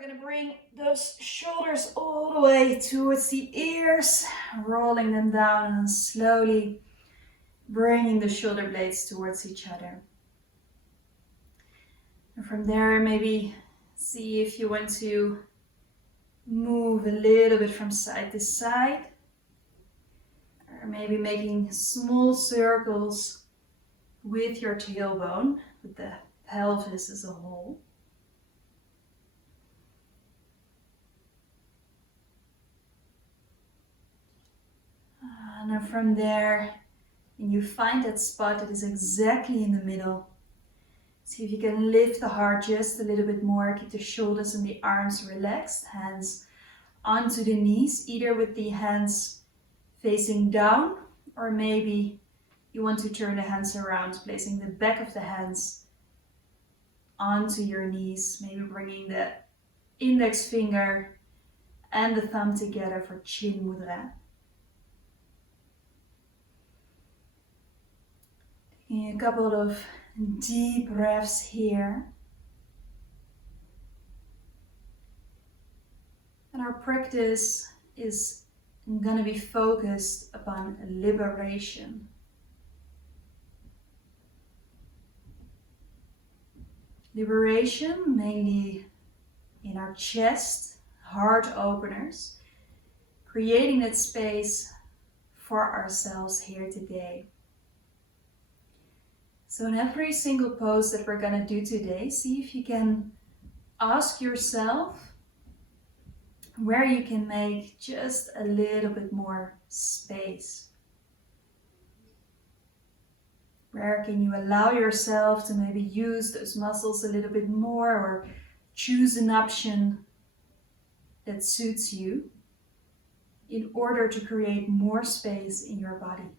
we're gonna bring those shoulders all the way towards the ears, rolling them down and slowly bringing the shoulder blades towards each other. And from there, maybe see if you want to move a little bit from side to side, or maybe making small circles with your tailbone, with the pelvis as a whole. And then from there, and you find that spot that is exactly in the middle. See if you can lift the heart just a little bit more. Keep the shoulders and the arms relaxed. Hands onto the knees, either with the hands facing down, or maybe you want to turn the hands around, placing the back of the hands onto your knees. Maybe bringing the index finger and the thumb together for Chin Mudra. Taking a couple of deep breaths here. And our practice is going to be focused upon liberation. Liberation mainly in our chest, heart openers, creating that space for ourselves here today. So in every single pose that we're going to do today, see if you can ask yourself where you can make just a little bit more space. Where can you allow yourself to maybe use those muscles a little bit more, or choose an option that suits you in order to create more space in your body.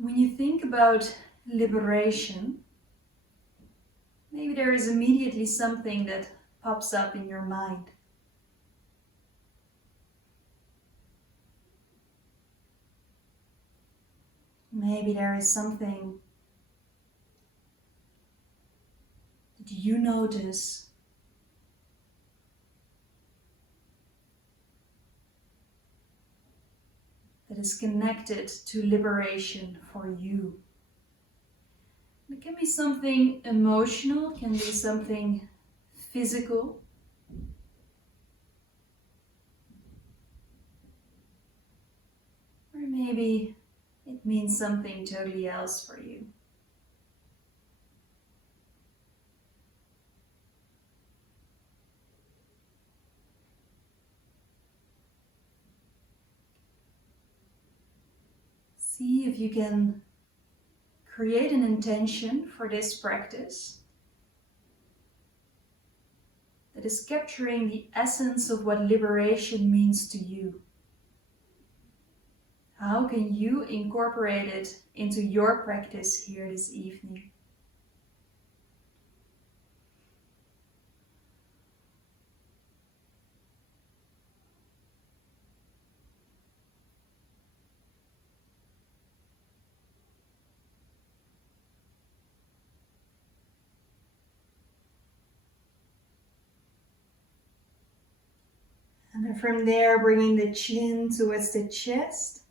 When you think about liberation, maybe there is immediately something that pops up in your mind. Maybe there is something that you notice that is connected to liberation for you. It can be something emotional, can be something physical. Or maybe it means something totally else for you. See if you can create an intention for this practice that is capturing the essence of what liberation means to you. How can you incorporate it into your practice here this evening? And then from there, bringing the chin towards the chest.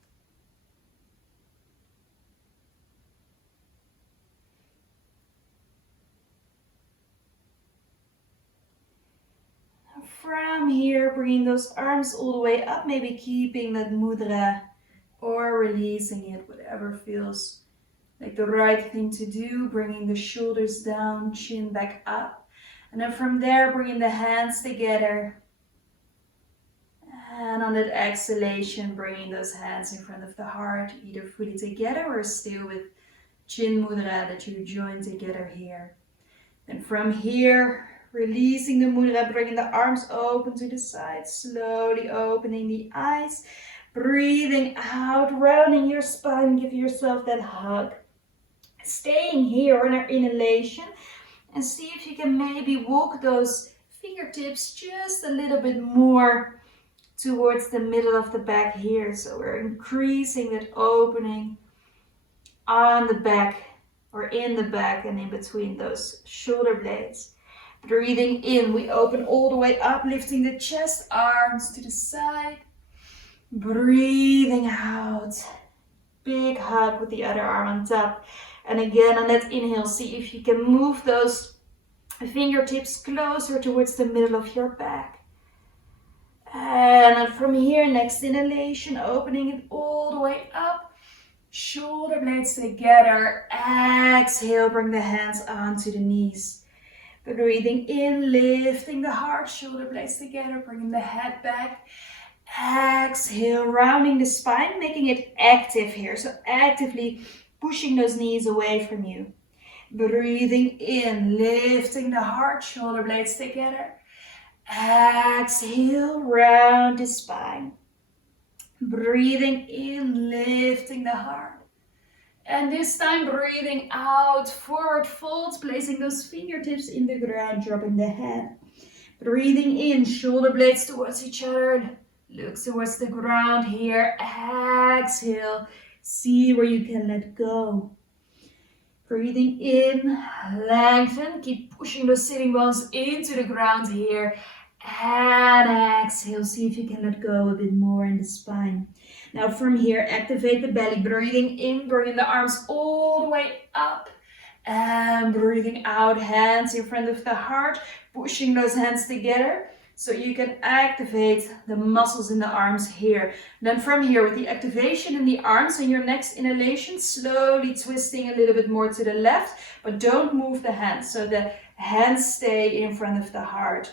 From here, bringing those arms all the way up, maybe keeping that mudra or releasing it, whatever feels like the right thing to do. Bringing the shoulders down, chin back up. And then from there, bringing the hands together. And on that exhalation, bringing those hands in front of the heart, either fully together or still with Chin Mudra that you join together here. And from here, releasing the mudra, bringing the arms open to the side, slowly opening the eyes, breathing out, rounding your spine, give yourself that hug. Staying here on our inhalation, and see if you can maybe walk those fingertips just a little bit more towards the middle of the back here. So we're increasing that opening on the back or in the back and in between those shoulder blades. Breathing in, we open all the way up, lifting the chest, arms to the side. Breathing out, big hug with the other arm on top. And again, on that inhale, see if you can move those fingertips closer towards the middle of your back. And from here, next inhalation, opening it all the way up. Shoulder blades together. Exhale, bring the hands onto the knees. Breathing in, lifting the heart, shoulder blades together, bringing the head back. Exhale, rounding the spine, making it active here. So actively pushing those knees away from you. Breathing in, lifting the heart, shoulder blades together. Exhale, round the spine. Breathing in, lifting the heart. And this time breathing out, forward fold, placing those fingertips in the ground, dropping the head. Breathing in, shoulder blades towards each other. Look towards the ground here. Exhale, see where you can let go. Breathing in, lengthen, keep pushing those sitting bones into the ground here. And exhale, see if you can let go a bit more in the spine. Now from here, activate the belly, breathing in, bringing the arms all the way up. And breathing out, hands in front of the heart, pushing those hands together so you can activate the muscles in the arms here. Then from here, with the activation in the arms and your next inhalation, slowly twisting a little bit more to the left, but don't move the hands, so the hands stay in front of the heart.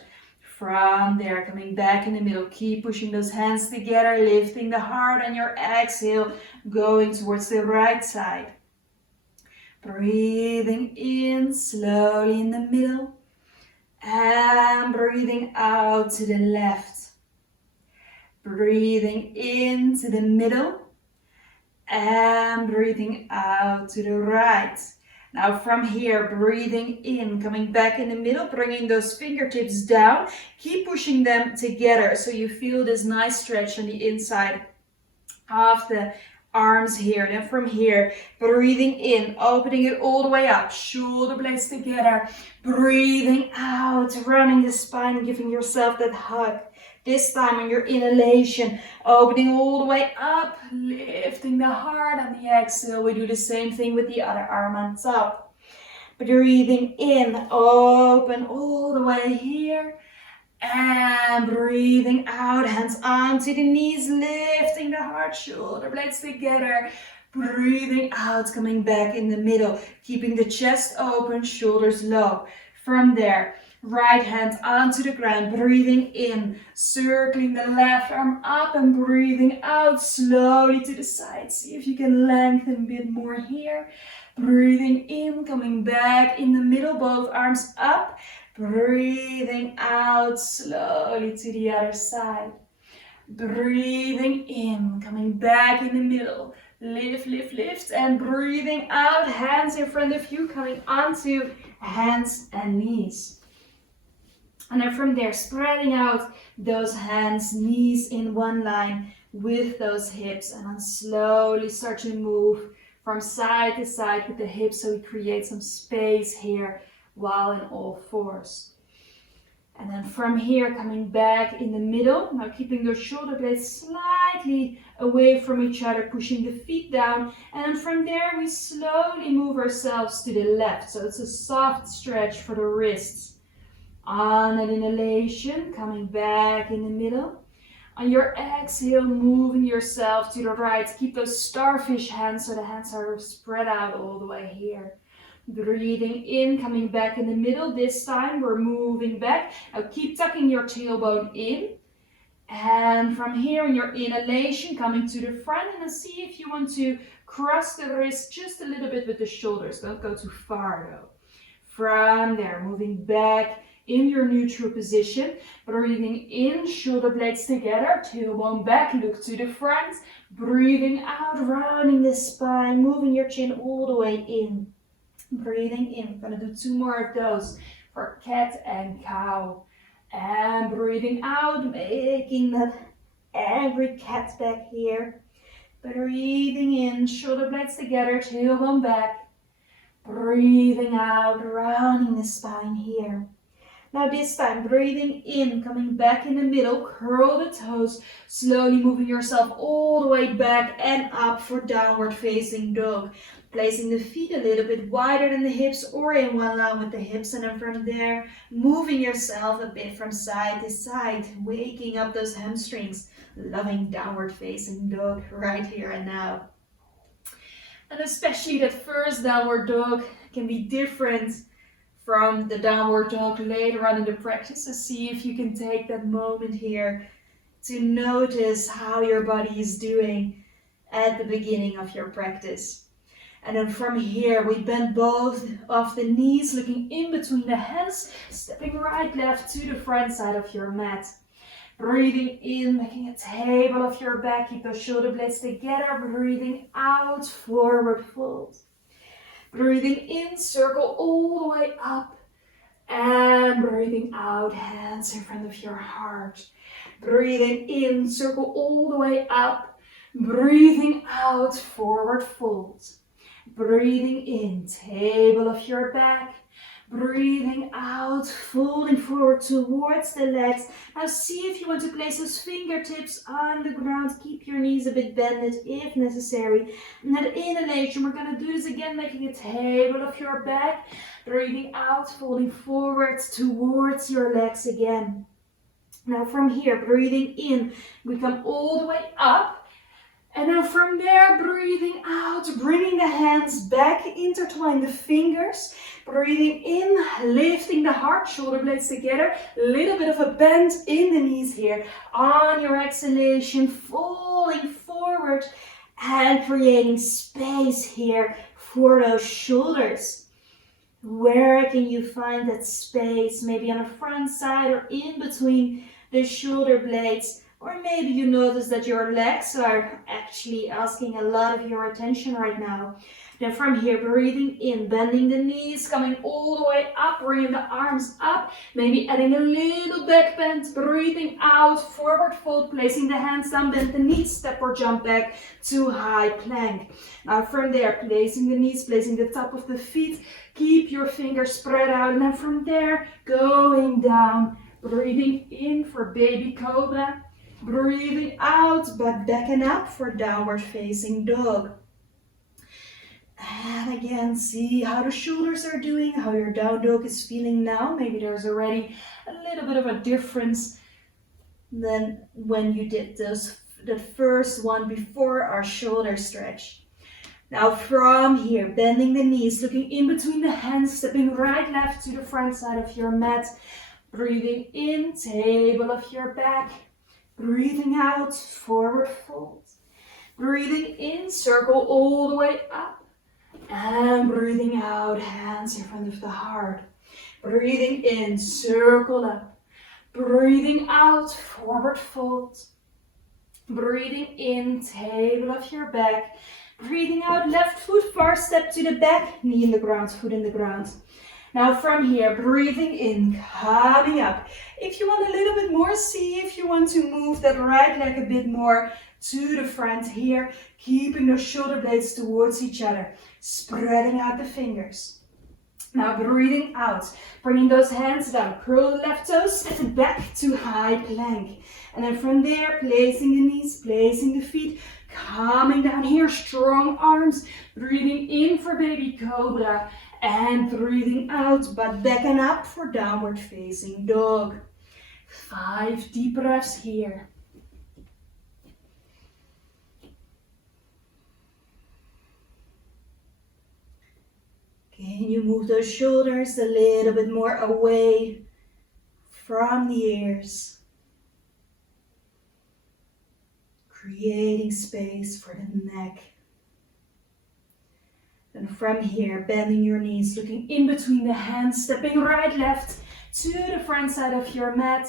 From there, coming back in the middle, keep pushing those hands together, lifting the heart on your exhale, going towards the right side. Breathing in slowly in the middle, and breathing out to the left. Breathing in to the middle, and breathing out to the right. Now from here, breathing in, coming back in the middle, bringing those fingertips down. Keep pushing them together so you feel this nice stretch on the inside of the arms here. Then from here, breathing in, opening it all the way up, shoulder blades together. Breathing out, rounding the spine, giving yourself that hug. This time on your inhalation, opening all the way up, lifting the heart. On the exhale, we do the same thing with the other arm on top. Breathing in, open all the way here. And breathing out, hands onto the knees, lifting the heart, shoulder blades together. Breathing out, coming back in the middle, keeping the chest open, shoulders low. From there, right hand onto the ground, breathing in, circling the left arm up and breathing out slowly to the side. See if you can lengthen a bit more here. Breathing in, coming back in the middle, both arms up. Breathing out slowly to the other side. Breathing in, coming back in the middle. Lift, lift, lift, and breathing out, hands in front of you, coming onto hands and knees. And then from there, spreading out those hands, knees in one line with those hips. And then slowly start to move from side to side with the hips so we create some space here while in all fours. And then from here, coming back in the middle. Now keeping those shoulder blades slightly away from each other, pushing the feet down. And then from there, we slowly move ourselves to the left. So it's a soft stretch for the wrists. On an inhalation, coming back in the middle. On your exhale, moving yourself to the right. Keep those starfish hands so the hands are spread out all the way here. Breathing in, coming back in the middle. This time we're moving back. Now keep tucking your tailbone in. And from here in your inhalation, coming to the front. And then see if you want to cross the wrist just a little bit with the shoulders. Don't go too far though. From there, moving back in your neutral position. Breathing in, shoulder blades together, tailbone back, look to the front. Breathing out, rounding the spine, moving your chin all the way in. Breathing in, we're gonna do 2 more of those for cat and cow. And breathing out, making that angry cat back here. Breathing in, shoulder blades together, tailbone back. Breathing out, rounding the spine here. Now this time, breathing in, coming back in the middle, curl the toes, slowly moving yourself all the way back and up for downward facing dog. Placing the feet a little bit wider than the hips or in one line with the hips, and then from there, moving yourself a bit from side to side, waking up those hamstrings. Loving downward facing dog right here and now. And especially that first downward dog can be different from the downward dog later on in the practice. So see if you can take that moment here to notice how your body is doing at the beginning of your practice. And then from here, we bend both of the knees, looking in between the hands, stepping right, left to the front side of your mat. Breathing in, making a table of your back, keep those shoulder blades together. Breathing out, forward fold. Breathing in, circle all the way up. And breathing out, hands in front of your heart. Breathing in, circle all the way up. Breathing out, forward fold. Breathing in, table of your back. Breathing out, folding forward towards the legs. Now see if you want to place those fingertips on the ground. Keep your knees a bit bended if necessary. And that inhalation, we're going to do this again, making a table of your back. Breathing out, folding forwards towards your legs again. Now from here, breathing in, we come all the way up. And then from there, breathing out, bringing the hands back, intertwine the fingers. Breathing in, lifting the heart, shoulder blades together. A little bit of a bend in the knees here. On your exhalation, falling forward and creating space here for those shoulders. Where can you find that space? Maybe on the front side or in between the shoulder blades. Or maybe you notice that your legs are actually asking a lot of your attention right now. Then from here, breathing in, bending the knees, coming all the way up, bringing the arms up. Maybe adding a little back bend, breathing out, forward fold, placing the hands down, bend the knees, step or jump back to high plank. Now from there, placing the knees, placing the top of the feet. Keep your fingers spread out. And then from there, going down, breathing in for baby cobra. Breathing out, but backing up for downward facing dog. And again, see how the shoulders are doing, how your down dog is feeling now. Maybe there's already a little bit of a difference than when you did the first one before our shoulder stretch. Now from here, bending the knees, looking in between the hands, stepping right, left to the front side of your mat. Breathing in, table of your back. Breathing out, forward fold. Breathing in, circle all the way up. And breathing out, hands in front of the heart. Breathing in, circle up. Breathing out, forward fold. Breathing in, table of your back. Breathing out, left foot far step to the back, knee in the ground, foot in the ground. Now from here, breathing in, coming up. If you want a little bit more, see if you want to move that right leg a bit more to the front here, keeping those shoulder blades towards each other, spreading out the fingers. Now breathing out, bringing those hands down, curl the left toes, step it back to high plank. And then from there, placing the knees, placing the feet, coming down here, strong arms, breathing in for baby cobra. And breathing out, but backing up for downward facing dog. 5 deep breaths here. Can you move those shoulders a little bit more away from the ears? Creating space for the neck. And from here, bending your knees, looking in between the hands, stepping right, left to the front side of your mat.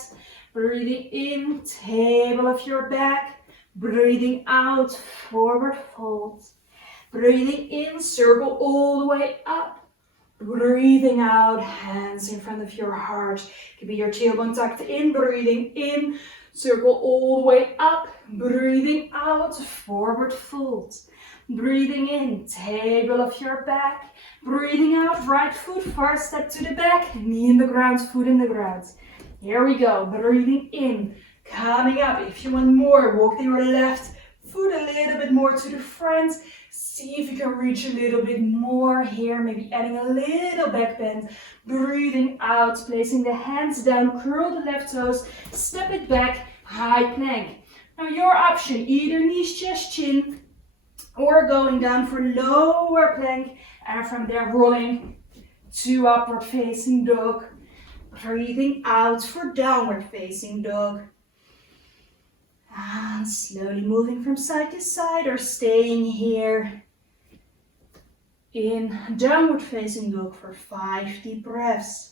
Breathing in, table of your back. Breathing out, forward fold. Breathing in, circle all the way up. Breathing out, hands in front of your heart. Could be your tailbone tucked in, breathing in, circle all the way up. Breathing out, forward fold. Breathing in, table of your back. Breathing out, right foot, first step to the back, knee in the ground, foot in the ground. Here we go, breathing in, coming up. If you want more, walk your left foot a little bit more to the front. See if you can reach a little bit more here, maybe adding a little back bend. Breathing out, placing the hands down, curl the left toes, step it back, high plank. Now your option, either knees, chest, chin, or going down for lower plank, and from there rolling to upward facing dog. Breathing out for downward facing dog. And slowly moving from side to side or staying here in downward facing dog for 5 deep breaths.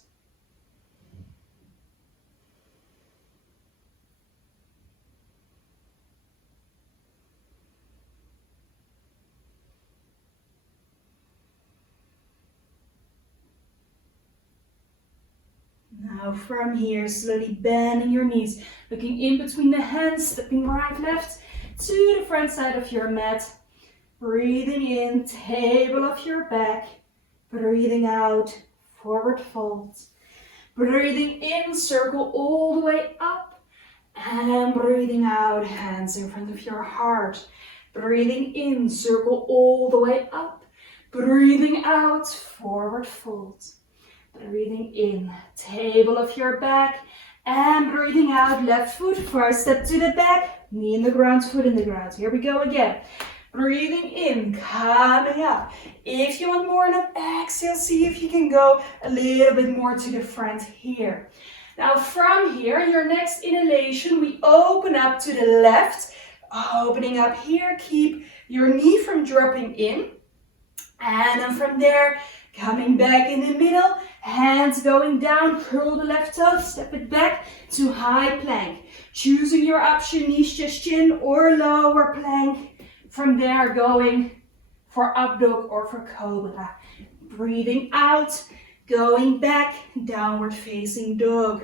Now from here, slowly bending your knees, looking in between the hands, stepping right, left to the front side of your mat. Breathing in, table of your back. Breathing out, forward fold. Breathing in, circle all the way up. And breathing out, hands in front of your heart. Breathing in, circle all the way up. Breathing out, forward fold. Breathing in, table of your back, and breathing out, left foot, first step to the back, knee in the ground, foot in the ground. Here we go again. Breathing in, coming up. If you want more on an exhale, see if you can go a little bit more to the front here. Now from here, your next inhalation, we open up to the left, opening up here, keep your knee from dropping in. And then from there, coming back in the middle, hands going down, curl the left toe, step it back to high plank. Choosing your option, knees, chest, chin, or lower plank. From there, going for up dog or for cobra. Breathing out, going back, downward facing dog.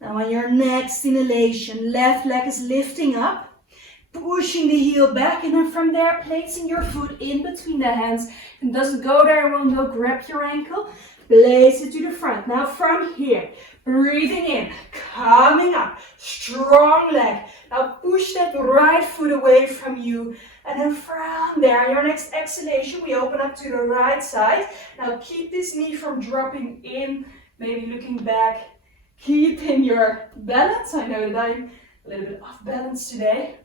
Now on your next inhalation, left leg is lifting up, pushing the heel back, and then from there, placing your foot in between the hands. And doesn't go there, it won't go, grab your ankle, place it to the front. Now from here, breathing in, coming up, strong leg. Now push that right foot away from you. And then from there, your next exhalation, we open up to the right side. Now keep this knee from dropping in, maybe looking back. Keeping your balance. I know that I'm a little bit off balance today.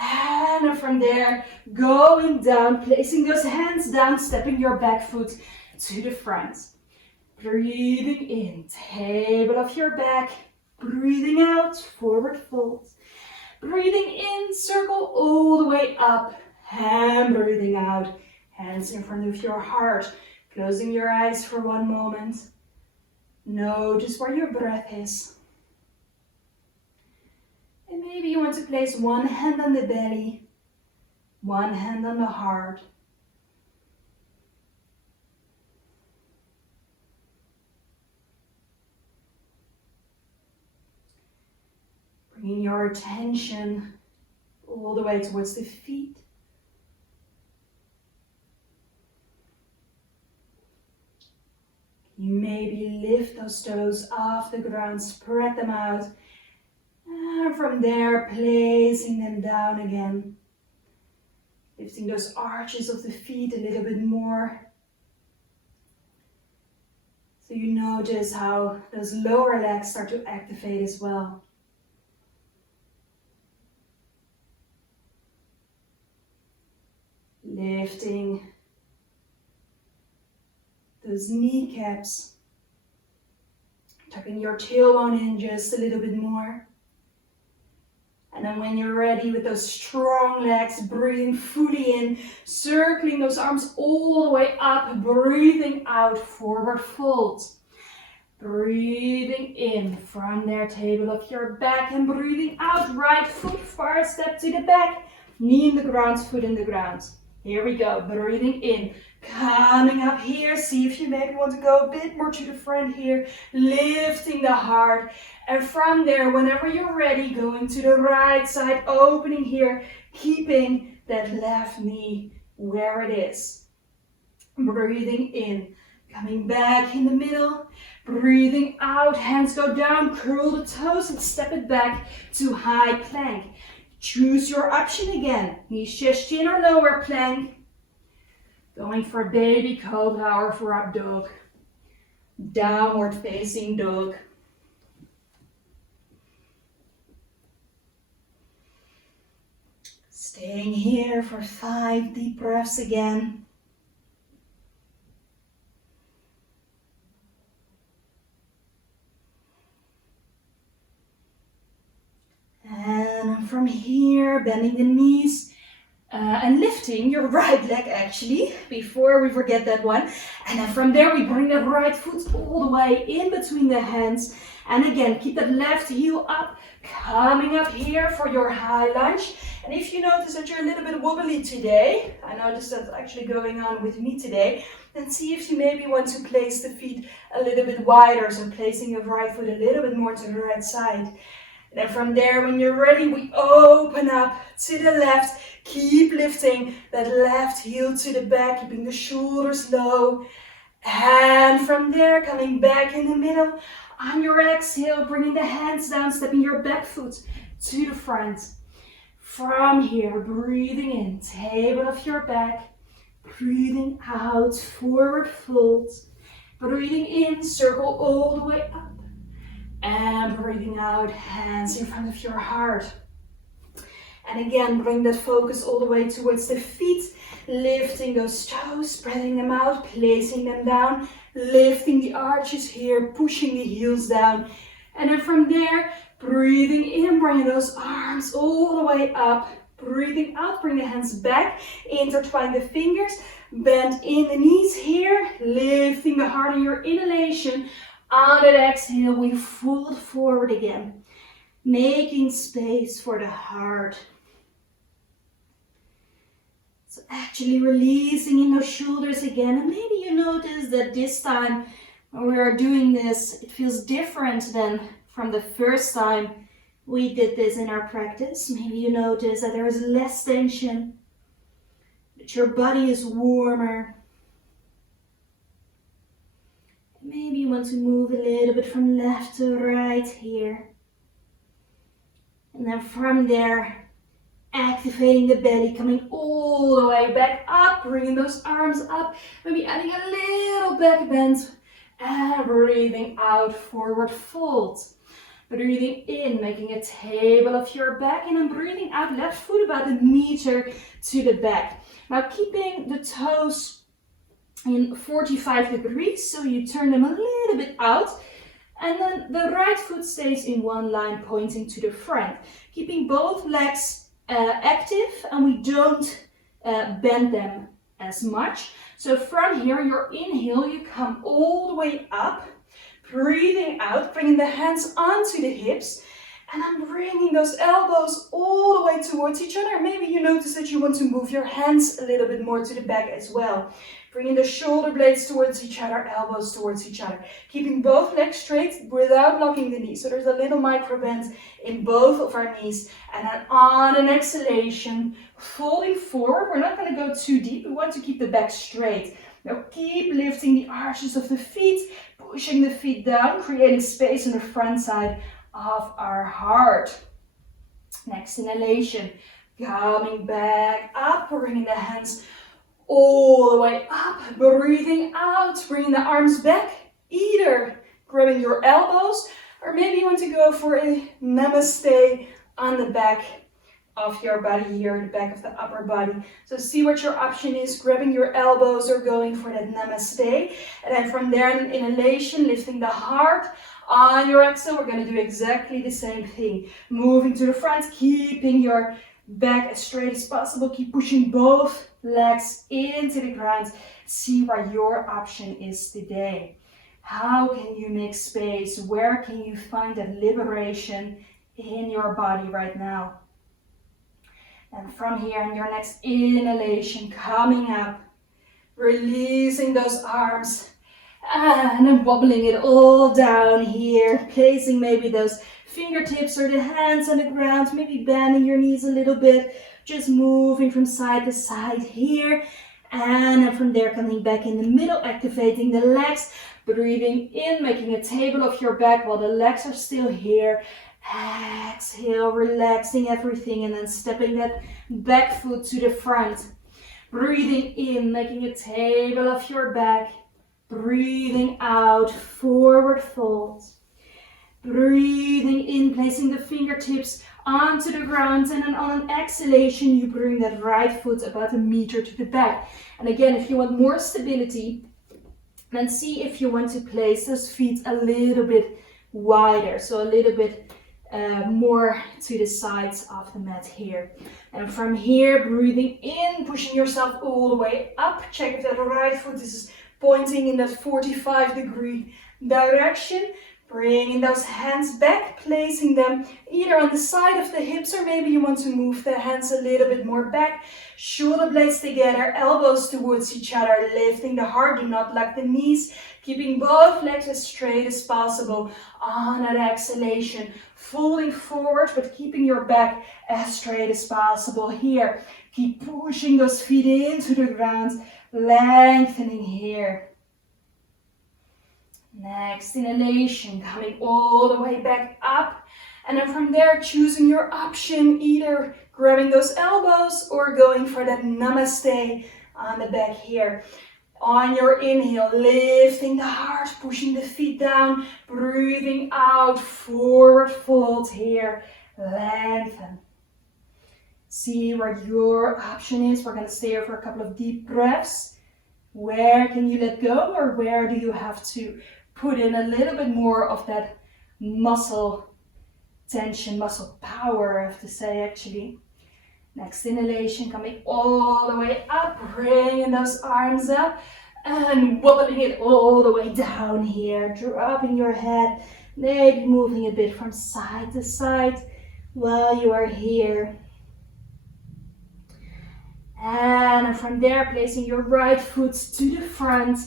And from there, going down, placing those hands down, stepping your back foot to the front. Breathing in, table of your back. Breathing out, forward fold. Breathing in, circle all the way up. And breathing out, hands in front of your heart. Closing your eyes for one moment. Notice where your breath is. And maybe you want to place one hand on the belly, one hand on the heart. Bringing your attention all the way towards the feet. You maybe lift those toes off the ground, spread them out, and from there, placing them down again. Lifting those arches of the feet a little bit more. So you notice how those lower legs start to activate as well. Lifting those kneecaps, tucking your tailbone in just a little bit more. And then when you're ready with those strong legs, breathing fully in, circling those arms all the way up, breathing out, forward fold. Breathing in from there, table of your back, and breathing out, right foot, first step to the back, knee in the ground, foot in the ground. Here we go, breathing in, Coming up here, see if you maybe want to go a bit more to the front here, lifting the heart. And from there, whenever you're ready, going to the right side, opening here, keeping that left knee where it is. Breathing in, coming back in the middle, breathing out, hands go down, curl the toes and step it back to high plank. Choose your option again, knees chest chin or lower plank. Going for baby cobra or for up dog. Downward facing dog. Staying here for 5 deep breaths again. And from here, bending the knees and lifting your right leg actually, before we forget that one. And then from there, we bring that right foot all the way in between the hands. And again, keep that left heel up, coming up here for your high lunge. And if you notice that you're a little bit wobbly today, I noticed that's actually going on with me today, then see if you maybe want to place the feet a little bit wider, so placing your right foot a little bit more to the right side. And then from there, when you're ready, we open up to the left. Keep lifting that left heel to the back, keeping the shoulders low. And from there, coming back in the middle. On your exhale, bringing the hands down, stepping your back foot to the front. From here, breathing in, table of your back. Breathing out, forward fold. Breathing in, circle all the way up. And breathing out, hands in front of your heart. And again, bring that focus all the way towards the feet. Lifting those toes, spreading them out, placing them down. Lifting the arches here, pushing the heels down. And then from there, breathing in, bringing those arms all the way up. Breathing out, bring the hands back. Intertwine the fingers. Bend in the knees here. Lifting the heart in your inhalation. On that exhale, we fold forward again, making space for the heart. So actually releasing in those shoulders again. And maybe you notice that this time when we are doing this, it feels different than from the first time we did this in our practice. Maybe you notice that there is less tension, that your body is warmer. Maybe you want to move a little bit from left to right here. And then from there, activating the belly, coming all the way back up, bringing those arms up, maybe adding a little back bend, and breathing out, forward fold. Breathing in, making a table of your back, and then breathing out, left foot about 1 meter to the back. Now keeping the toes in 45 degrees, so you turn them a little bit out, and then the right foot stays in one line pointing to the front, keeping both legs active, and we don't bend them as much. So from here, your inhale, you come all the way up, breathing out, bringing the hands onto the hips, and I'm bringing those elbows all the way towards each other. Maybe you notice that you want to move your hands a little bit more to the back as well. Bringing the shoulder blades towards each other, elbows towards each other. Keeping both legs straight without locking the knees. So there's a little micro bend in both of our knees. And then on an exhalation, folding forward. We're not going to go too deep. We want to keep the back straight. Now keep lifting the arches of the feet, pushing the feet down, creating space on the front side of our heart. Next inhalation, coming back up, bringing the hands all the way up, breathing out, bringing the arms back, either grabbing your elbows, or maybe you want to go for a namaste on the back of your body here, the back of the upper body. So see what your option is, grabbing your elbows or going for that namaste. And then from there, an inhalation, lifting the heart. On your exhale, we're going to do exactly the same thing. Moving to the front, keeping your back as straight as possible. Keep pushing both legs into the ground. See what your option is today. How can you make space? Where can you find that liberation in your body right now? And from here, in your next inhalation, coming up, Releasing those arms. And then wobbling it all down here. Placing maybe those fingertips or the hands on the ground. Maybe bending your knees a little bit. Just moving from side to side here. And then from there coming back in the middle, activating the legs. Breathing in, making a table of your back while the legs are still here. Exhale, relaxing everything, and then stepping that back foot to the front. Breathing in, making a table of your back. Breathing out, forward fold. Breathing in, placing the fingertips onto the ground, and then on an exhalation you bring that right foot about 1 meter to the back. And again, if you want more stability, then see if you want to place those feet a little bit wider, so a little bit more to the sides of the mat here. And from here, breathing in, pushing yourself all the way up. Check if that right foot is pointing in that 45-degree direction. Bringing those hands back, placing them either on the side of the hips, or maybe you want to move the hands a little bit more back. Shoulder blades together, elbows towards each other, lifting the heart. Do not lock the knees. Keeping both legs as straight as possible. On that exhalation, folding forward, but keeping your back as straight as possible here. Keep pushing those feet into the ground, lengthening here. Next inhalation, coming all the way back up. And then from there, choosing your option, either grabbing those elbows or going for that namaste on the back here. On your inhale, lifting the heart, pushing the feet down, breathing out, forward fold here, lengthen. See where your option is. We're going to stay here for a couple of deep breaths. Where can you let go, or where do you have to put in a little bit more of that muscle tension, muscle power, I have to say actually. Next inhalation, coming all the way up, bringing those arms up and wobbling it all the way down here, dropping your head, maybe moving a bit from side to side while you are here. And from there, placing your right foot to the front,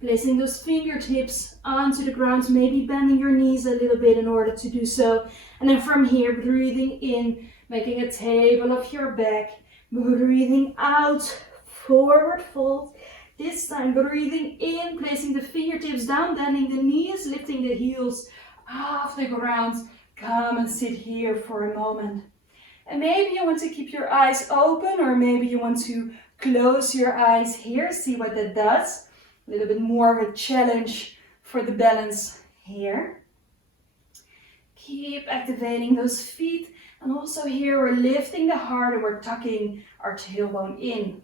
placing those fingertips onto the ground, maybe bending your knees a little bit in order to do so. And then from here, breathing in, making a table of your back. Breathing out, forward fold. This time, breathing in, placing the fingertips down, bending the knees, lifting the heels off the ground. Come and sit here for a moment. And maybe you want to keep your eyes open, or maybe you want to close your eyes here. See what that does. A little bit more of a challenge for the balance here. Keep activating those feet. And also here we're lifting the heart and we're tucking our tailbone in.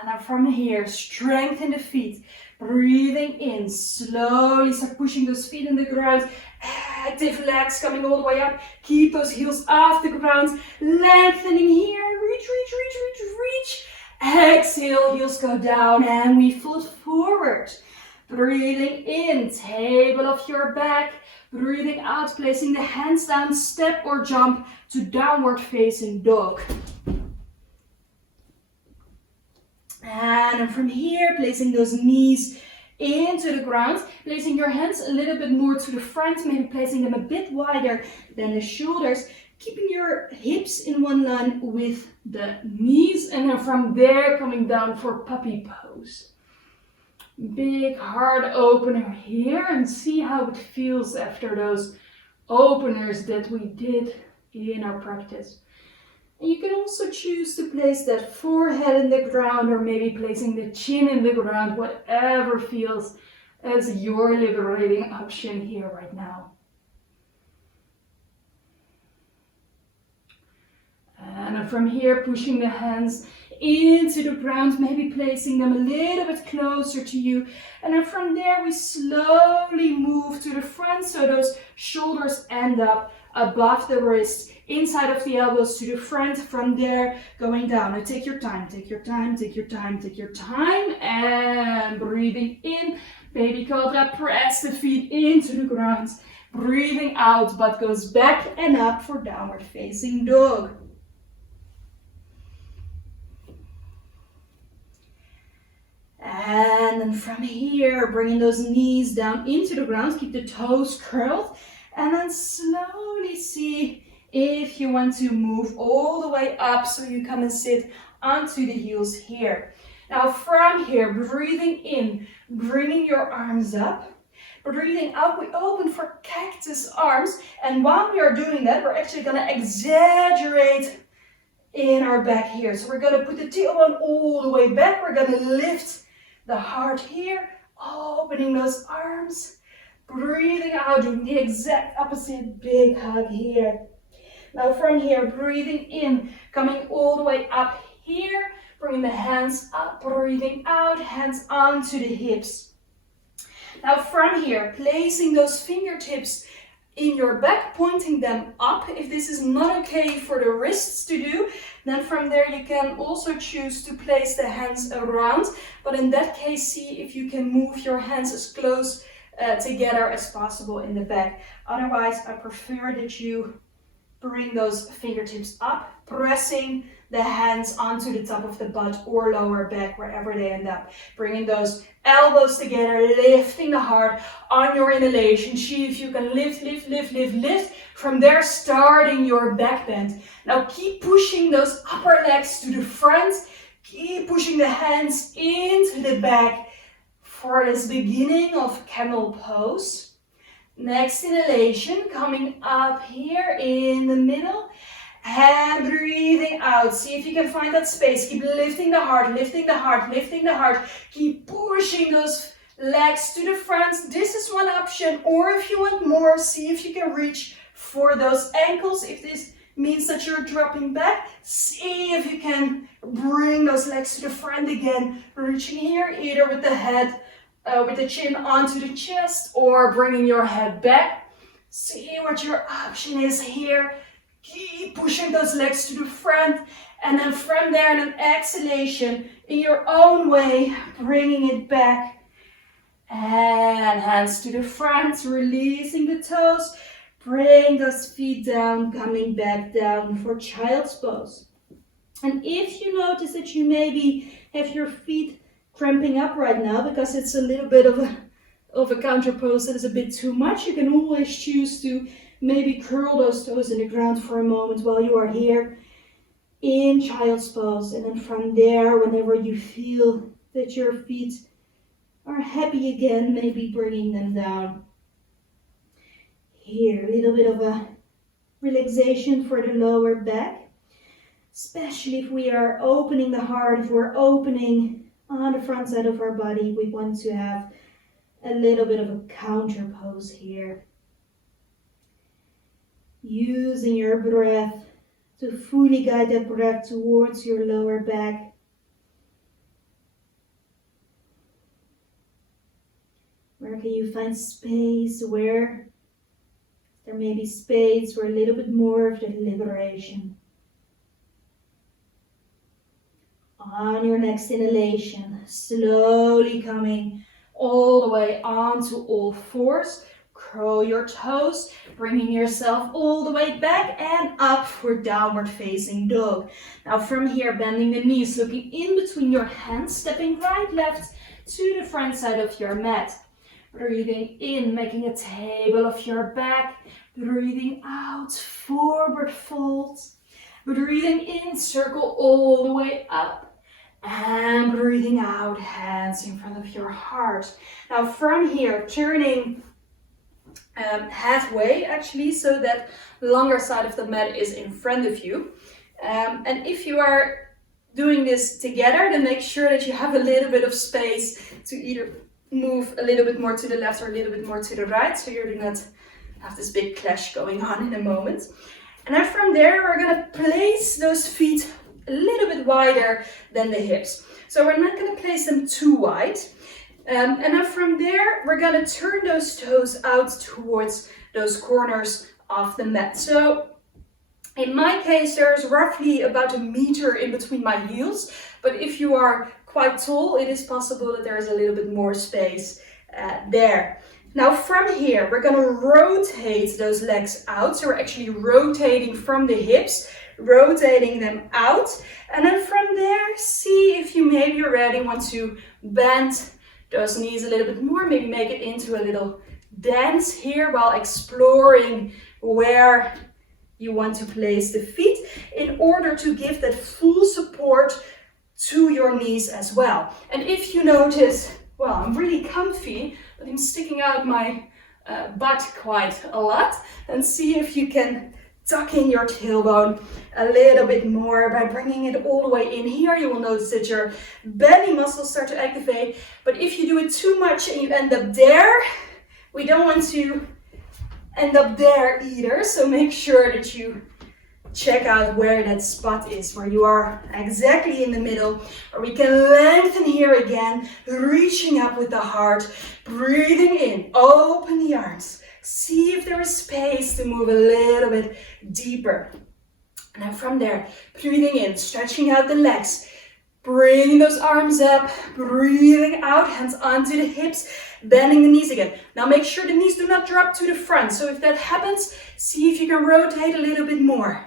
And now from here, strengthen the feet. Breathing in, slowly start pushing those feet in the ground. Active legs coming all the way up. Keep those heels off the ground. Lengthening here. Reach, reach, reach, reach, reach. Exhale, heels go down and we fold forward. Breathing in, table of your back. Breathing out, placing the hands down, step or jump to downward facing dog. And from here, placing those knees into the ground, placing your hands a little bit more to the front, maybe placing them a bit wider than the shoulders, keeping your hips in one line with the knees, and then from there coming down for puppy pose. Big heart opener here, and see how it feels after those openers that we did in our practice. And you can also choose to place that forehead in the ground, or maybe placing the chin in the ground, whatever feels as your liberating option here right now. And from here, pushing the hands into the ground, maybe placing them a little bit closer to you. And then from there, we slowly move to the front, so those shoulders end up above the wrists, inside of the elbows to the front. From there, going down. Now take your time, take your time, take your time, take your time. And breathing in, baby cobra, press the feet into the ground. Breathing out, butt goes back and up for downward facing dog. And then from here, bringing those knees down into the ground, keep the toes curled, and then slowly see if you want to move all the way up so you come and sit onto the heels here. Now from here, breathing in, bringing your arms up. Breathing out, we open for cactus arms. And while we are doing that, we're actually going to exaggerate in our back here. So we're going to put the tailbone all the way back. We're going to lift the heart here, opening those arms. Breathing out, doing the exact opposite, big hug here. Now from here, breathing in, coming all the way up here, bringing the hands up, breathing out, hands onto the hips. Now from here, placing those fingertips in your back, pointing them up. If this is not okay for the wrists to do, then from there you can also choose to place the hands around. But in that case, see if you can move your hands as close together as possible in the back. Otherwise, I prefer that you bring those fingertips up, pressing the hands onto the top of the butt or lower back, wherever they end up. Bringing those elbows together, lifting the heart on your inhalation. See if you can lift, lift, lift, lift, lift. From there, starting your back bend. Now keep pushing those upper legs to the front. Keep pushing the hands into the back for this beginning of camel pose. Next inhalation, coming up here in the middle. And breathing out. See if you can find that space. Keep lifting the heart, lifting the heart, lifting the heart. Keep pushing those legs to the front. This is one option. Or if you want more, see if you can reach for those ankles. If this means that you're dropping back, see if you can bring those legs to the front again. Reaching here, either with the head, with the chin onto the chest, or bringing your head back. See what your option is here. Keep pushing those legs to the front, and then from there, in an exhalation, in your own way, bringing it back, and hands to the front, releasing the toes, bring those feet down, coming back down for child's pose. And if you notice that you maybe have your feet cramping up right now, because it's a little bit of a counter pose that is a bit too much, you can always choose to maybe curl those toes in the ground for a moment while you are here in child's pose. And then from there, whenever you feel that your feet are happy again, maybe bringing them down. Here, a little bit of a relaxation for the lower back. Especially if we are opening the heart, if we're opening on the front side of our body, we want to have a little bit of a counter pose here. Using your breath to fully guide that breath towards your lower back. Where can you find space where there may be space for a little bit more of that liberation? On your next inhalation, slowly coming all the way onto all fours. Curl your toes, bringing yourself all the way back and up for downward facing dog. Now from here, bending the knees, looking in between your hands, stepping right, left to the front side of your mat. Breathing in, making a table of your back. Breathing out, forward fold. Breathing in, circle all the way up. And breathing out, hands in front of your heart. Now from here, turning halfway actually, so that longer side of the mat is in front of you. And if you are doing this together, then make sure that you have a little bit of space to either move a little bit more to the left or a little bit more to the right, so you do not have this big clash going on in a moment. And then from there, we're going to place those feet a little bit wider than the hips. So we're not going to place them too wide. And then from there, we're going to turn those toes out towards those corners of the mat. So in my case, there's roughly about 1 meter in between my heels. But if you are quite tall, it is possible that there is a little bit more space there. Now from here, we're going to rotate those legs out. So we're actually rotating from the hips, rotating them out. And then from there, see if you maybe already want to bend those knees a little bit more. Maybe make it into a little dance here while exploring where you want to place the feet in order to give that full support to your knees as well. And if you notice, well, I'm really comfy, but I'm sticking out my butt quite a lot, and see if you can tuck in your tailbone a little bit more by bringing it all the way in here. You will notice that your belly muscles start to activate, but if you do it too much and you end up there, we don't want to end up there either. So make sure that you check out where that spot is, where you are exactly in the middle, or we can lengthen here again, reaching up with the heart, breathing in, open the arms. See if there is space to move a little bit deeper. Now from there, breathing in, stretching out the legs, bringing those arms up, breathing out, hands onto the hips, bending the knees again. Now make sure the knees do not drop to the front. So if that happens, see if you can rotate a little bit more.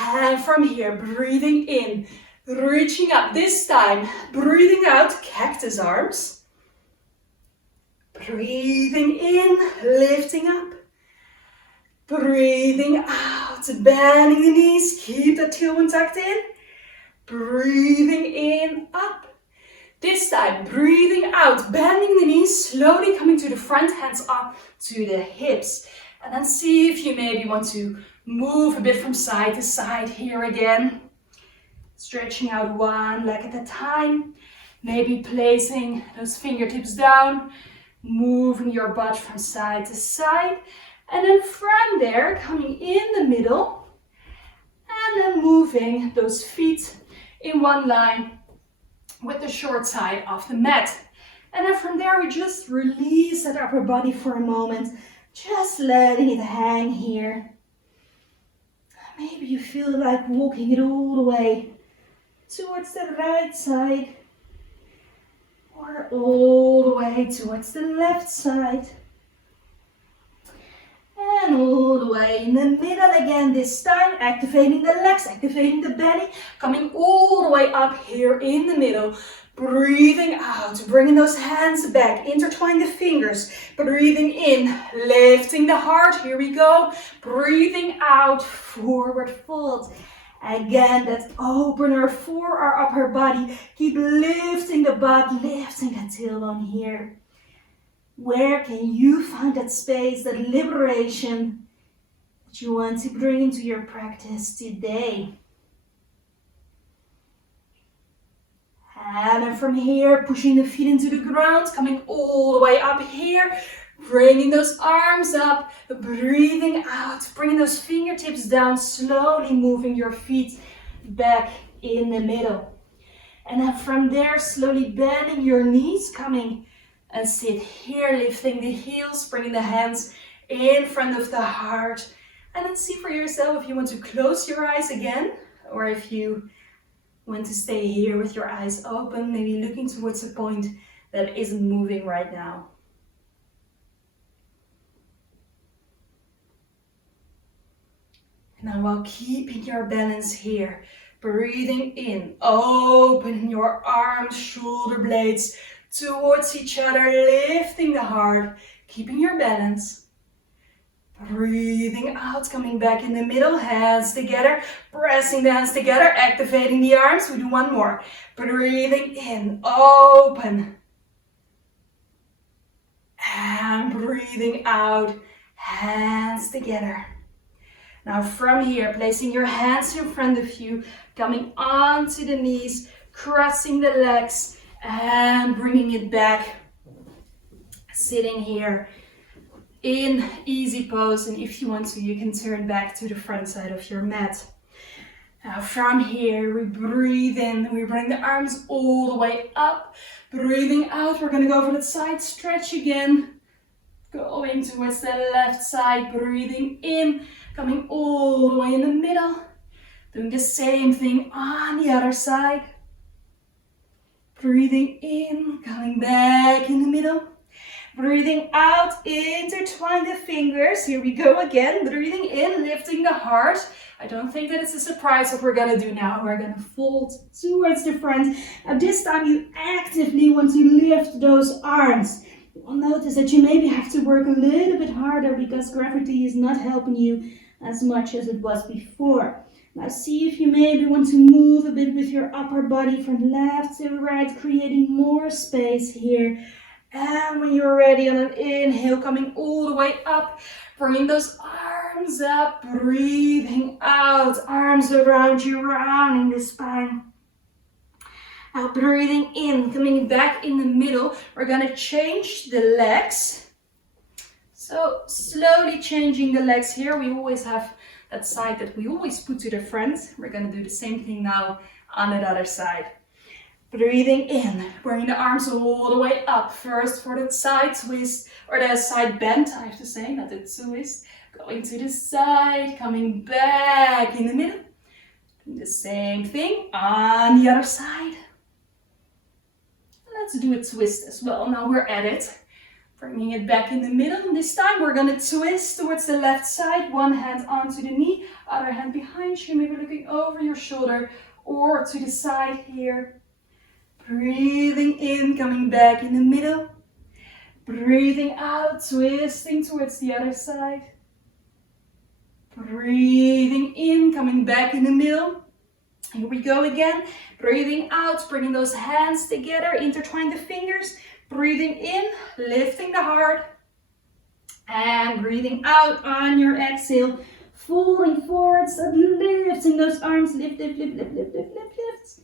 And from here, breathing in, reaching up. This time, breathing out, cactus arms. Breathing in, lifting up. Breathing out, bending the knees. Keep the tailbone tucked in. Breathing in, up. This time, breathing out, bending the knees, slowly coming to the front, hands up to the hips. And then see if you maybe want to move a bit from side to side here again. Stretching out one leg at a time. Maybe placing those fingertips down, moving your butt from side to side. And then from there, coming in the middle. And then moving those feet in one line with the short side of the mat. And then from there, we just release that upper body for a moment. Just letting it hang here. Maybe you feel like walking it all the way towards the right side, or all the way towards the left side. And all the way in the middle again, this time activating the legs, activating the belly, coming all the way up here in the middle. Breathing out, bringing those hands back, intertwine the fingers, breathing in, lifting the heart, here we go, breathing out, forward fold. Again, that opener for our upper body, keep lifting the butt, lifting the tailbone here. Where can you find that space, that liberation that you want to bring into your practice today? And then from here, pushing the feet into the ground, coming all the way up here, bringing those arms up, breathing out, bringing those fingertips down, slowly moving your feet back in the middle. And then from there, slowly bending your knees, coming and sit here, lifting the heels, bringing the hands in front of the heart. And then see for yourself if you want to close your eyes again, or if you want to stay here with your eyes open, maybe looking towards a point that isn't moving right now. Now while keeping your balance here, breathing in, open your arms, shoulder blades towards each other, lifting the heart, keeping your balance. Breathing out, coming back in the middle, hands together, pressing the hands together, activating the arms. We do one more. Breathing in, open. And breathing out, hands together. Now from here, placing your hands in front of you, coming onto the knees, crossing the legs, and bringing it back. Sitting here in easy pose, and if you want to, you can turn back to the front side of your mat. Now from here, we breathe in, we bring the arms all the way up. Breathing out, we're gonna go for the side stretch again. Going towards the left side, breathing in, coming all the way in the middle. Doing the same thing on the other side. Breathing in, coming back in the middle. Breathing out, intertwine the fingers. Here we go again. Breathing in, lifting the heart. I don't think that it's a surprise what we're gonna do now. We're gonna fold towards the front. And this time you actively want to lift those arms. You'll notice that you maybe have to work a little bit harder because gravity is not helping you as much as it was before. Now see if you maybe want to move a bit with your upper body from left to right, creating more space here. And when you're ready on an inhale, coming all the way up, bringing those arms up, breathing out, arms around you, rounding the spine. Now breathing in, coming back in the middle, we're gonna change the legs. So slowly changing the legs here. We always have that side that we always put to the front. We're gonna do the same thing now on the other side. Breathing in, bringing the arms all the way up. First for the side twist, or the side bend, I have to say, not the twist. Going to the side, coming back in the middle. Doing the same thing on the other side. Let's do a twist as well. Now we're at it. Bringing it back in the middle. And this time we're going to twist towards the left side. One hand onto the knee, other hand behind you, maybe looking over your shoulder or to the side here. Breathing in, coming back in the middle. Breathing out, twisting towards the other side. Breathing in, coming back in the middle. Here we go again. Breathing out, bringing those hands together, intertwine the fingers. Breathing in, lifting the heart. And breathing out on your exhale, folding forwards and lifting those arms. Lift, lift, lift, lift, lift, lift, lift, lift.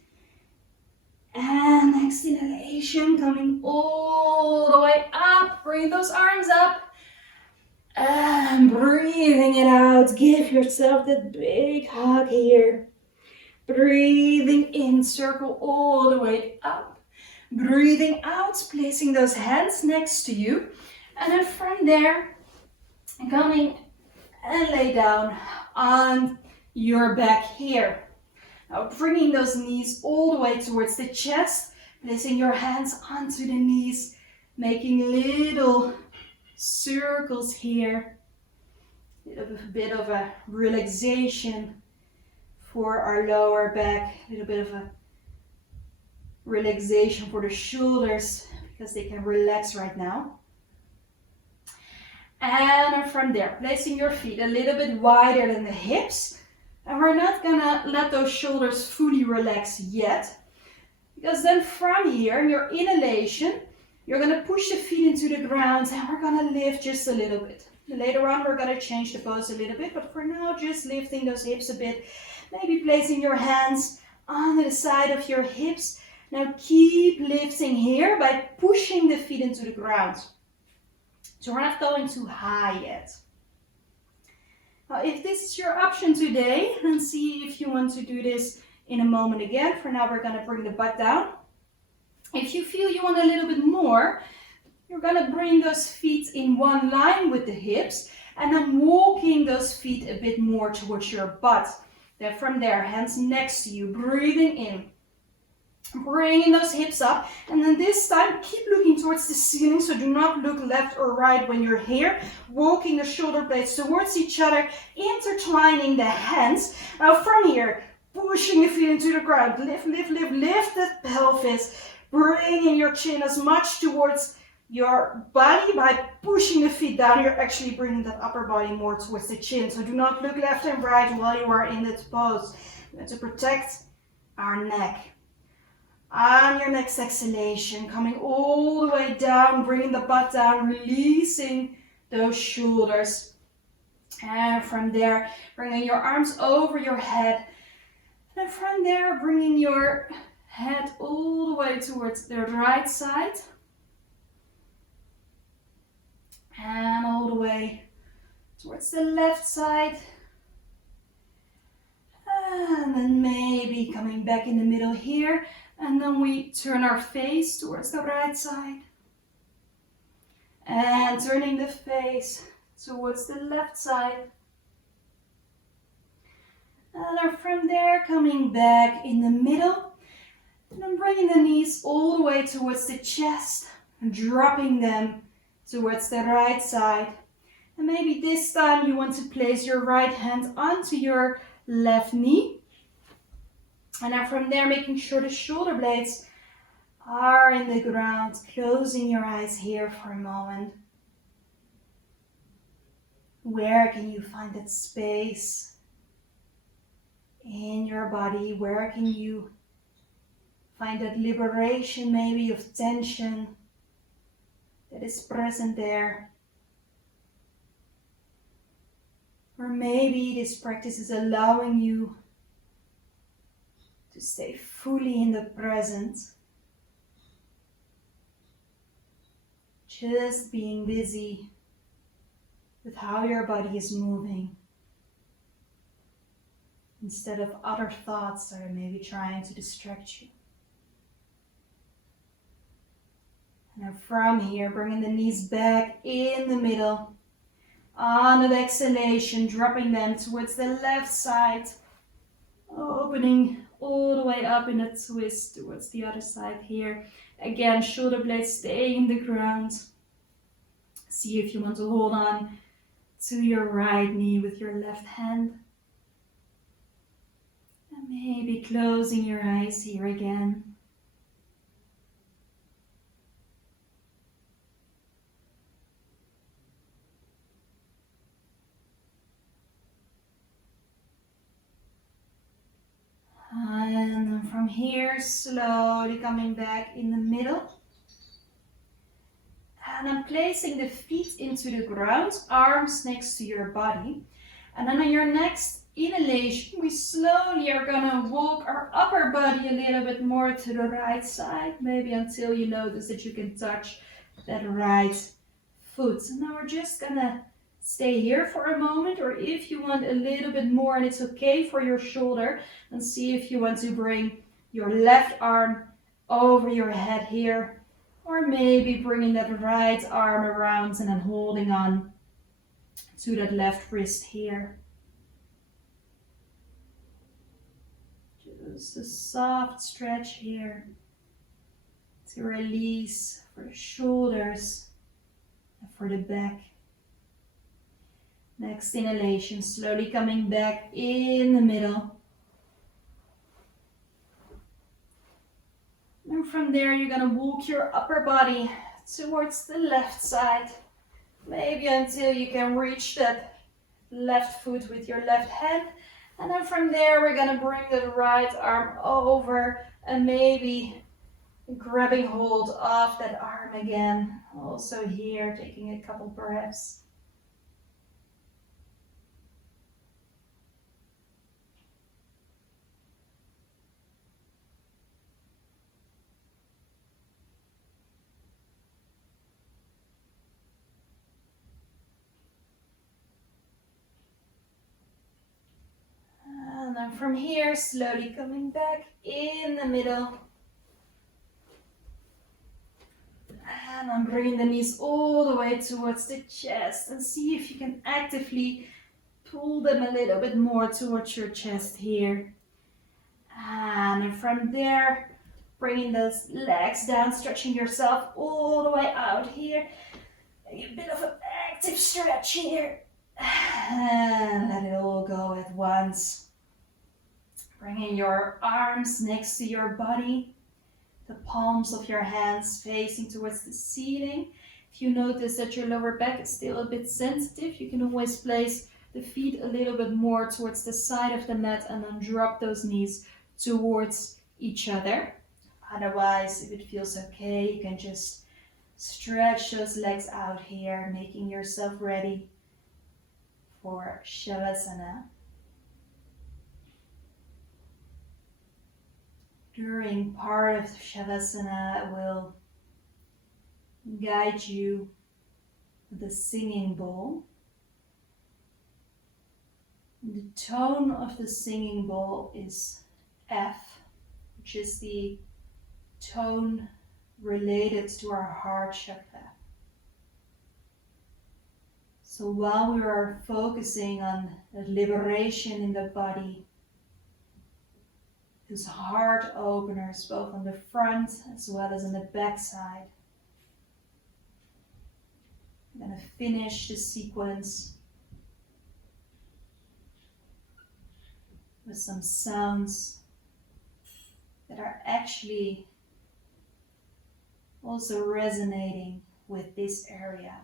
And exhalation, coming all the way up. Bring those arms up. And breathing it out. Give yourself that big hug here. Breathing in, circle all the way up. Breathing out, placing those hands next to you. And then from there, coming and lay down on your back here. Now bringing those knees all the way towards the chest, placing your hands onto the knees, making little circles here. A little bit of a relaxation for our lower back, a little bit of a relaxation for the shoulders because they can relax right now. And from there, placing your feet a little bit wider than the hips. And we're not gonna let those shoulders fully relax yet, because then from here, in your inhalation, you're gonna push the feet into the ground and we're gonna lift just a little bit. Later on, we're gonna change the pose a little bit, but for now, just lifting those hips a bit. Maybe placing your hands on the side of your hips. Now keep lifting here by pushing the feet into the ground. So we're not going too high yet. Now, if this is your option today, then see if you want to do this in a moment again. For now, we're gonna bring the butt down. If you feel you want a little bit more, you're gonna bring those feet in one line with the hips and then walking those feet a bit more towards your butt. Then from there, hands next to you, breathing in. Bringing those hips up, and then this time keep looking towards the ceiling, so do not look left or right when you're here. Walking the shoulder blades towards each other, intertwining the hands. Now from here, pushing the feet into the ground. Lift, lift, lift, lift the pelvis. Bringing your chin as much towards your body by pushing the feet down. You're actually bringing that upper body more towards the chin, so do not look left and right while you are in this pose. We have to protect our neck. On your next exhalation, coming all the way down, bringing the butt down, releasing those shoulders. And from there, bringing your arms over your head. And from there, bringing your head all the way towards the right side. And all the way towards the left side. And then maybe coming back in the middle here. And then we turn our face towards the right side. And turning the face towards the left side. And from there, coming back in the middle. And then bringing the knees all the way towards the chest. And dropping them towards the right side. And maybe this time you want to place your right hand onto your left knee. And then from there, making sure the shoulder blades are in the ground, closing your eyes here for a moment. Where can you find that space in your body? Where can you find that liberation maybe of tension that is present there? Or maybe this practice is allowing you to stay fully in the present. Just being busy with how your body is moving, instead of other thoughts that are maybe trying to distract you. And then from here, bringing the knees back in the middle. On an exhalation, dropping them towards the left side, opening all the way up in a twist towards the other side here. Again, shoulder blades stay in the ground. See if you want to hold on to your right knee with your left hand. And maybe closing your eyes here again. And then from here, slowly coming back in the middle. And I'm placing the feet into the ground, arms next to your body. And then on your next inhalation, we slowly are gonna walk our upper body a little bit more to the right side, maybe until you notice that you can touch that right foot. And now we're just gonna stay here for a moment, or if you want a little bit more and it's okay for your shoulder, and see if you want to bring your left arm over your head here, or maybe bringing that right arm around and then holding on to that left wrist here. Just a soft stretch here to release for the shoulders and for the back. Next inhalation, slowly coming back in the middle. And from there, you're gonna walk your upper body towards the left side. Maybe until you can reach that left foot with your left hand. And then from there, we're gonna bring the right arm over and maybe grabbing hold of that arm again. Also here, taking a couple breaths. And then from here, slowly coming back in the middle. And I'm bringing the knees all the way towards the chest, and see if you can actively pull them a little bit more towards your chest here. And then from there, bringing those legs down, stretching yourself all the way out here. A bit of an active stretch here. And let it all go at once. Bringing your arms next to your body, the palms of your hands facing towards the ceiling. If you notice that your lower back is still a bit sensitive, you can always place the feet a little bit more towards the side of the mat and then drop those knees towards each other. Otherwise, if it feels okay, you can just stretch those legs out here, making yourself ready for Shavasana. During part of Shavasana, I will guide you with the singing bowl. The tone of the singing bowl is F, which is the tone related to our heart chakra. So while we are focusing on the liberation in the body, those heart openers both on the front as well as on the back side, I'm going to finish the sequence with some sounds that are actually also resonating with this area.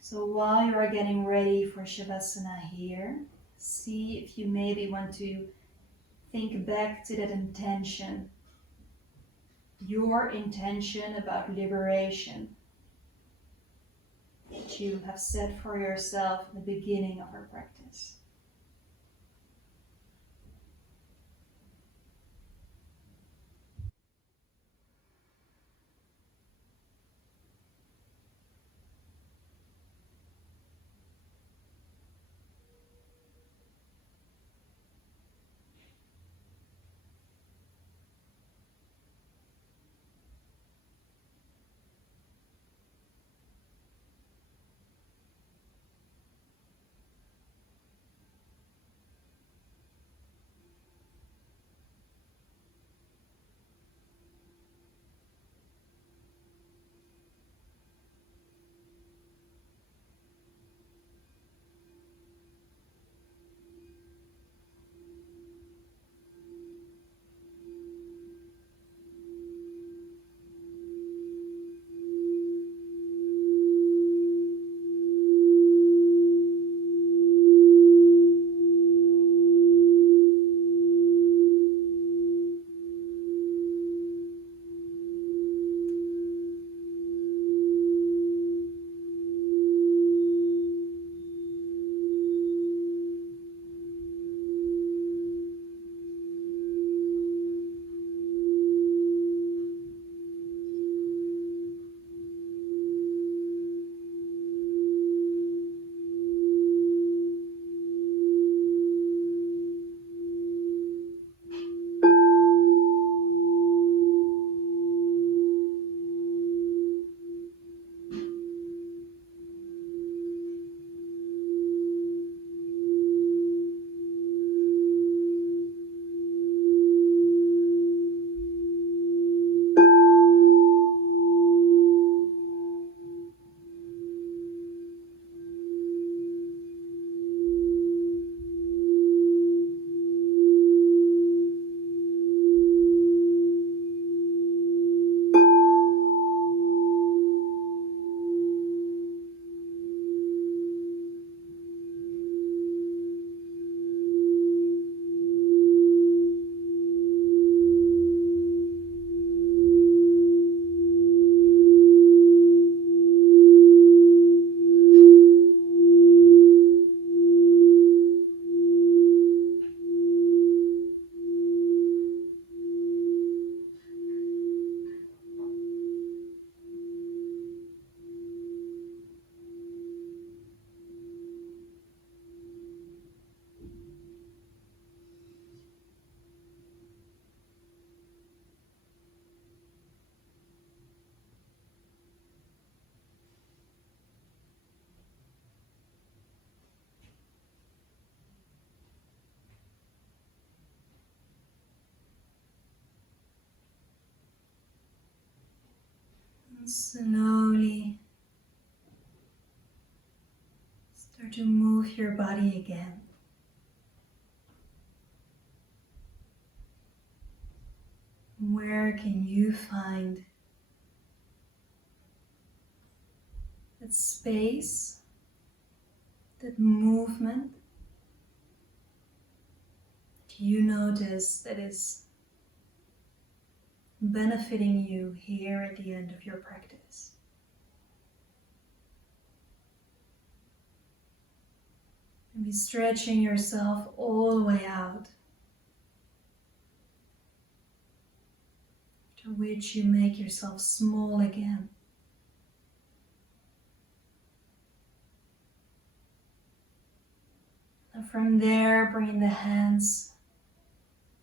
So while you are getting ready for Shavasana here, see if you maybe want to think back to that intention, your intention about liberation that you have set for yourself in the beginning of our practice. And slowly start to move your body again. Where can you find that space, that movement that you notice that is benefiting you here at the end of your practice? And be stretching yourself all the way out, to which you make yourself small again. And from there, bringing the hands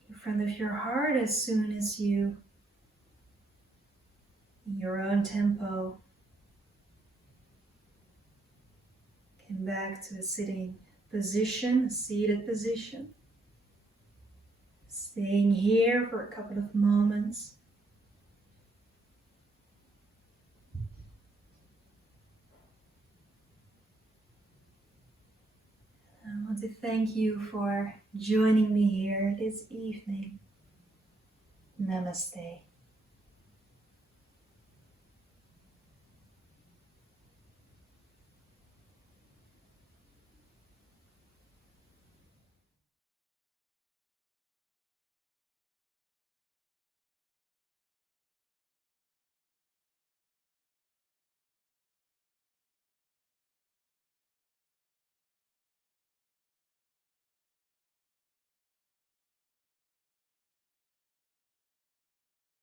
in front of your heart as soon as you, in your own tempo, come back to a sitting position, a seated position. Staying here for a couple of moments. want to thank you for joining me here this evening. Namaste.